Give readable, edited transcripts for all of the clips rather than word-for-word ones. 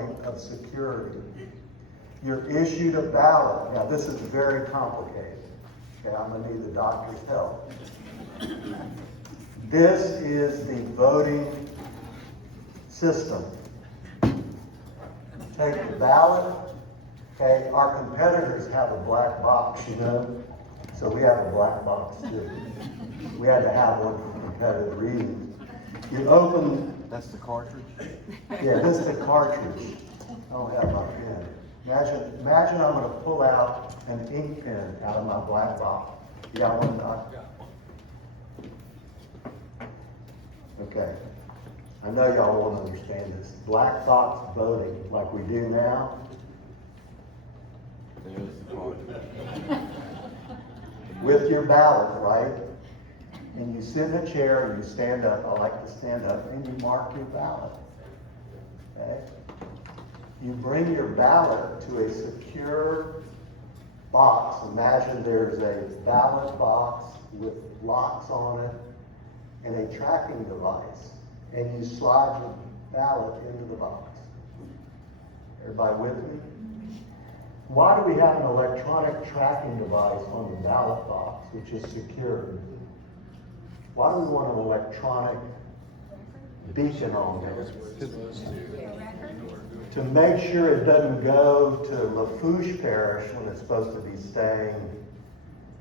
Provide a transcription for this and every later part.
point of security. You're issued a ballot. Now, this is very complicated. Okay, I'm going to need the doctor's help. This is the voting system. Take the ballot. Okay, our competitors have a black box, you know, so we have a black box too. We had to have one for competitive reasons. You open. That's the cartridge? Yeah, this is the cartridge. I don't have my pen. Imagine I'm going to pull out an ink pen out of my black box. You got one, Doc? Okay. I know y'all won't understand this. Black box voting, like we do now. There's the cartridge. With your ballot, right? And you sit in a chair and you stand up. I like to stand up, and you mark your ballot. Okay? You bring your ballot to a secure box. Imagine there's a ballot box with locks on it and a tracking device. And you slide your ballot into the box. Everybody with me? Why do we have an electronic tracking device on the ballot box, which is secure? Why do we want an electronic beacon on there? To make sure it doesn't go to Lafourche Parish when it's supposed to be staying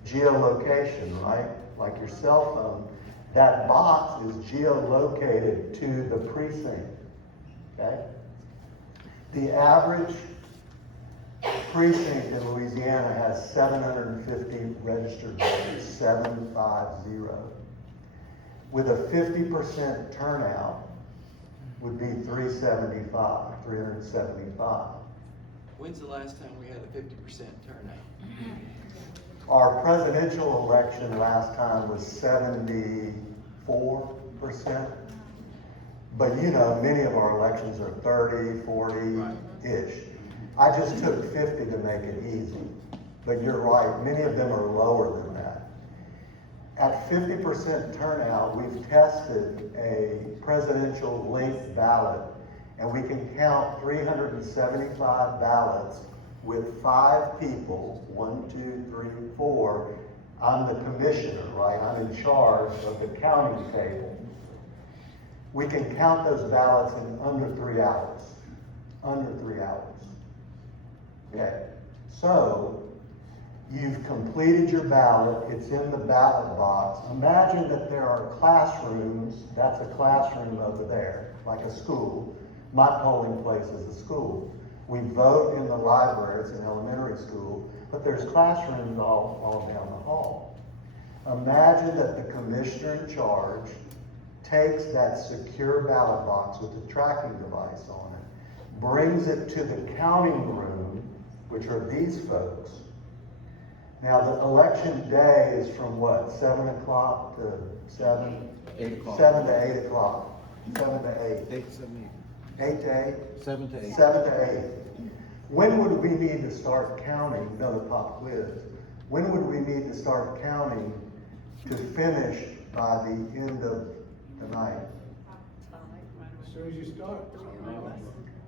geolocation, right? Like your cell phone. That box is geolocated to the precinct, okay? The average precinct in Louisiana has 750 registered voters, 750. With a 50% turnout would be 375. When's the last time we had a 50% turnout? Our presidential election last time was 74%. But you know, many of our elections are 30, 40-ish. I just took 50 to make it easy. But you're right, many of them are lower than that. At 50% turnout, we've tested a presidential linked ballot, and we can count 375 ballots with 5 people, 1, 2, 3, 4. I'm the commissioner, right? I'm in charge of the counting table. We can count those ballots in under 3 hours. Under 3 hours. Okay, so you've completed your ballot, it's in the ballot box. Imagine that there are classrooms, that's a classroom over there, like a school. My polling place is a school. We vote in the library, it's an elementary school, but there's classrooms all down the hall. Imagine that the commissioner in charge takes that secure ballot box with the tracking device on it, brings it to the counting room, which are these folks. Now, the election day is from what, 7 o'clock to 7? 8 o'clock. 7 to 8 o'clock. 7 to 8. 8 to 7. 8 to 8? 7 to 8. 7 to 8. When would we need to start counting? Another pop quiz. When would we need to start counting to finish by the end of the night? As soon as you start.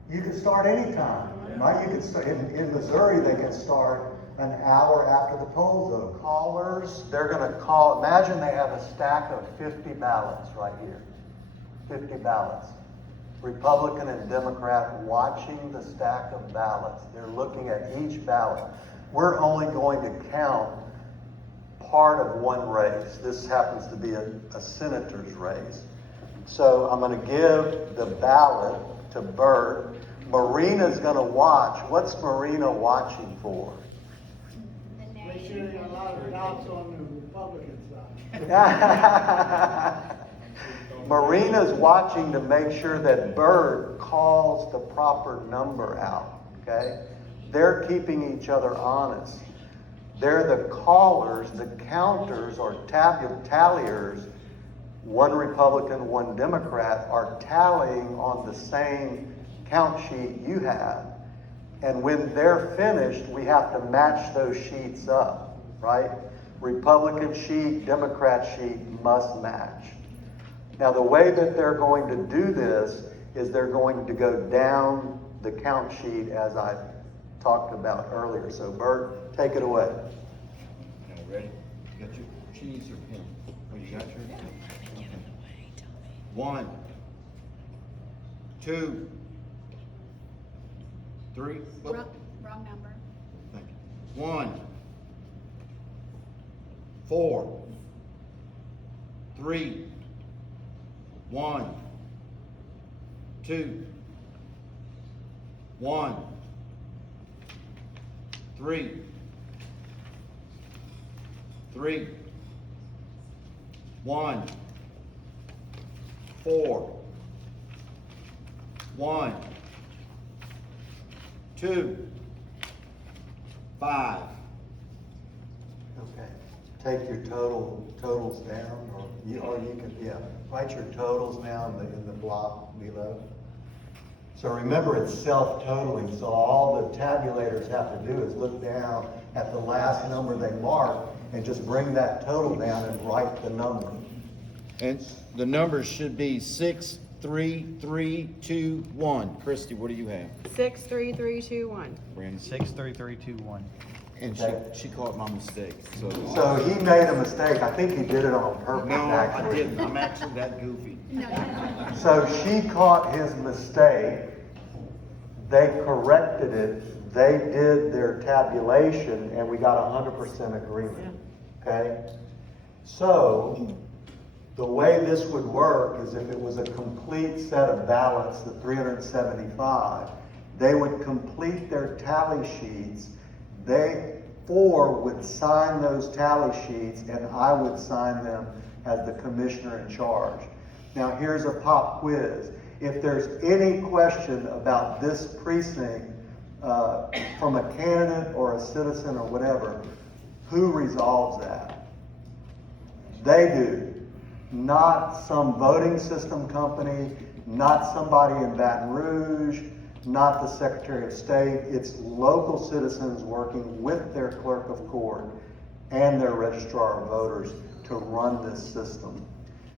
You can start anytime, right? You can start in Missouri. They can start an hour after the polls open. Callers, they're going to call. Imagine they have a stack of 50 ballots right here. 50 ballots. Republican and Democrat watching the stack of ballots. They're looking at each ballot. We're only going to count part of one race. This happens to be a senator's race. So I'm going to give the ballot to Bert. Marina's going to watch. What's Marina watching for? Make sure you got a lot of doubts on the Republican side. Marina's watching to make sure that Bert calls the proper number out, okay? They're keeping each other honest. They're the callers, the counters or talliers. One Republican, one Democrat are tallying on the same count sheet you have. And when they're finished, we have to match those sheets up, right? Republican sheet, Democrat sheet must match. Now, the way that they're going to do this is they're going to go down the count sheet as I talked about earlier. So Bert, take it away. Okay, ready? You got your cheese or pen? Oh, you got yours? Okay. 1, 2, 3. Whoop. Wrong number. Thank you. 1, 4, 3, 1, 2, 1, 3, 3, 1, 4, 1, 2, 5. Okay. Take your totals down, or you can, yeah, write your totals down in the block below. So remember, it's self-totaling, so all the tabulators have to do is look down at the last number they mark and just bring that total down and write the number. And the numbers should be 6, 3, 3, 2, 1. Christy, what do you have? 6, 3, 3, 2, 1. Brandon? 6, 3, 3, 2, 1. And she caught my mistake, so. So he made a mistake. I think he did it on purpose, No, I actually. didn't. I'm actually that goofy. So she caught his mistake, they corrected it, they did their tabulation, and we got 100% agreement, okay? So, the way this would work is if it was a complete set of ballots, the 375, they would complete their tally sheets, they 4 would sign those tally sheets, and I would sign them as the commissioner in charge. Now here's a pop quiz. If there's any question about this precinct from a candidate or a citizen or whatever, who resolves that? They do. Not some voting system company, not somebody in Baton Rouge, not the Secretary of State. It's local citizens working with their clerk of court and their registrar of voters to run this system.